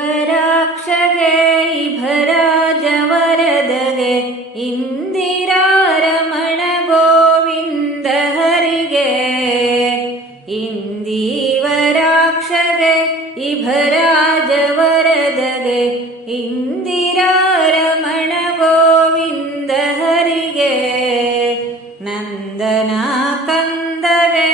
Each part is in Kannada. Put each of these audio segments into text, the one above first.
ಇಂದೀವರಾಕ್ಷಗೆ ಇಭರಾಜವರದಗೆ ಇಂದಿರಾರಮಣ ಗೋವಿಂದ ಹರಿಗೆ ಇಂದೀವರಾಕ್ಷಗೆ ಇಭರಾಜವರದಗೆ ಇಂದಿರಾರಮಣ ಗೋವಿಂದ ಹರಿಗೆ ನಂದನ ಕಂದಗೆ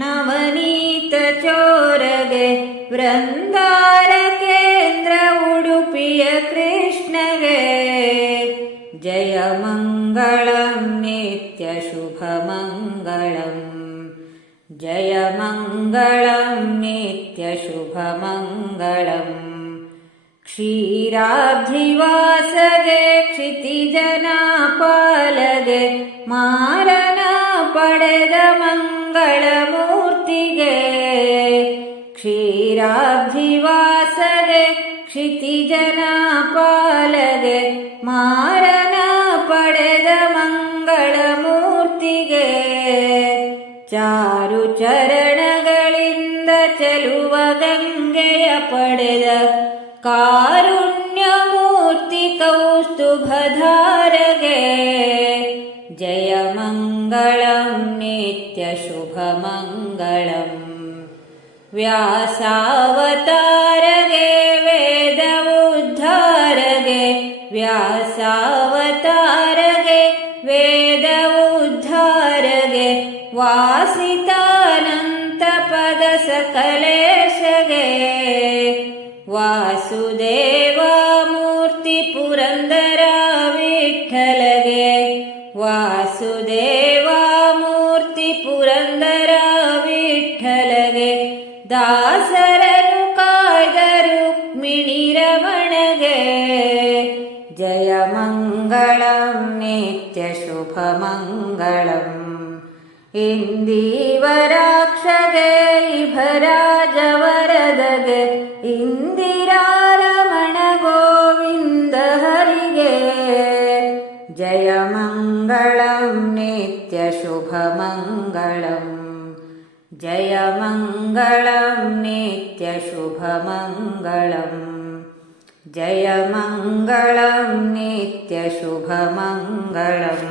ನವನೀತ ಚೋರಗೆ ವೃಂದಾರ ಕೇಂದ್ರ ಉಡುಪಿಯ ಕೃಷ್ಣಗೆ ಜಯ ಮಂಗಳಂ ನಿತ್ಯ ಶುಭ ಮಂಗಳಂ ಜಯ ಮಂಗಳಂ ನಿತ್ಯ ಶುಭ ಮಂಗಳಂ ಕ್ಷೀರಾಬ್ಧಿವಾಸಗೆ ಕ್ಷಿತಿಜನಾಪಾಲಗೆ ಮಾರನ ಪಡೆದ ಮಂಗಳಮೂರ್ತಿಗೆ ಕ್ಷೀರಾಬ್ಧಿವಾಸಗೆ ಕ್ಷಿತಿಜನಾಪಾಲಗೆ ಮಾರನ ಪಡೆದ ಮಂಗಳಮೂರ್ತಿಗೆ ಚಾರು ಚರಣಗಳಿಂದ ಚೆಲುವ ಗಂಗೆಯ ಪಡೆದ ಕಾರುಣ್ಯಮೂರ್ತಿ ಕೌಸ್ತುಭಧಾರಗೆ ಜಯ ಮಂಗಳಂ ನಿತ್ಯ ಶುಭ ಮಂಗಳಂ ವ್ಯಾಸಾವತಾರಗೆ ವೇದ ಉದ್ಧಾರಗೆ ವ್ಯಾಸಾವತಾರಗೆ ವೇದ ಉದ್ಧಾರಗೆ ವಾಸಿತಾನಂತ ಪದ ಸಕಲೇಶಗೆ ವಾಸುದೇವ ಮೂರ್ತಿ ಪುರಂದರ ವಿಠ್ಠಲಗೆ ವಾಸುದೇವ ಮೂರ್ತಿ ಪುರಂದರ ವಿಠ್ಠಲಗೆ ದಾಸರನು ಕಾಯ್ದ ರುಕ್ಮಿಣಿ ರಮಣಗೆ ಜಯ ಮಂಗಳಂ ನಿತ್ಯ ಶುಭ ಮಂಗಳಂ ಇಂದೀವರಾಕ್ಷಗೆ ಇಭರಾಜವರದಗೆ ಇಂದಿರಾರಮಣ ಗೋವಿಂದ ಹರಿಗೆ ಜಯ ಮಂಗಳಂ ನಿತ್ಯ ಶುಭ ಮಂಗಳಂ ಜಯ ಮಂಗಳಂ ನಿತ್ಯ ಶುಭ ಮಂಗಳಂ ಜಯ ಮಂಗಳಂ ನಿತ್ಯ ಶುಭ ಮಂಗಳಂ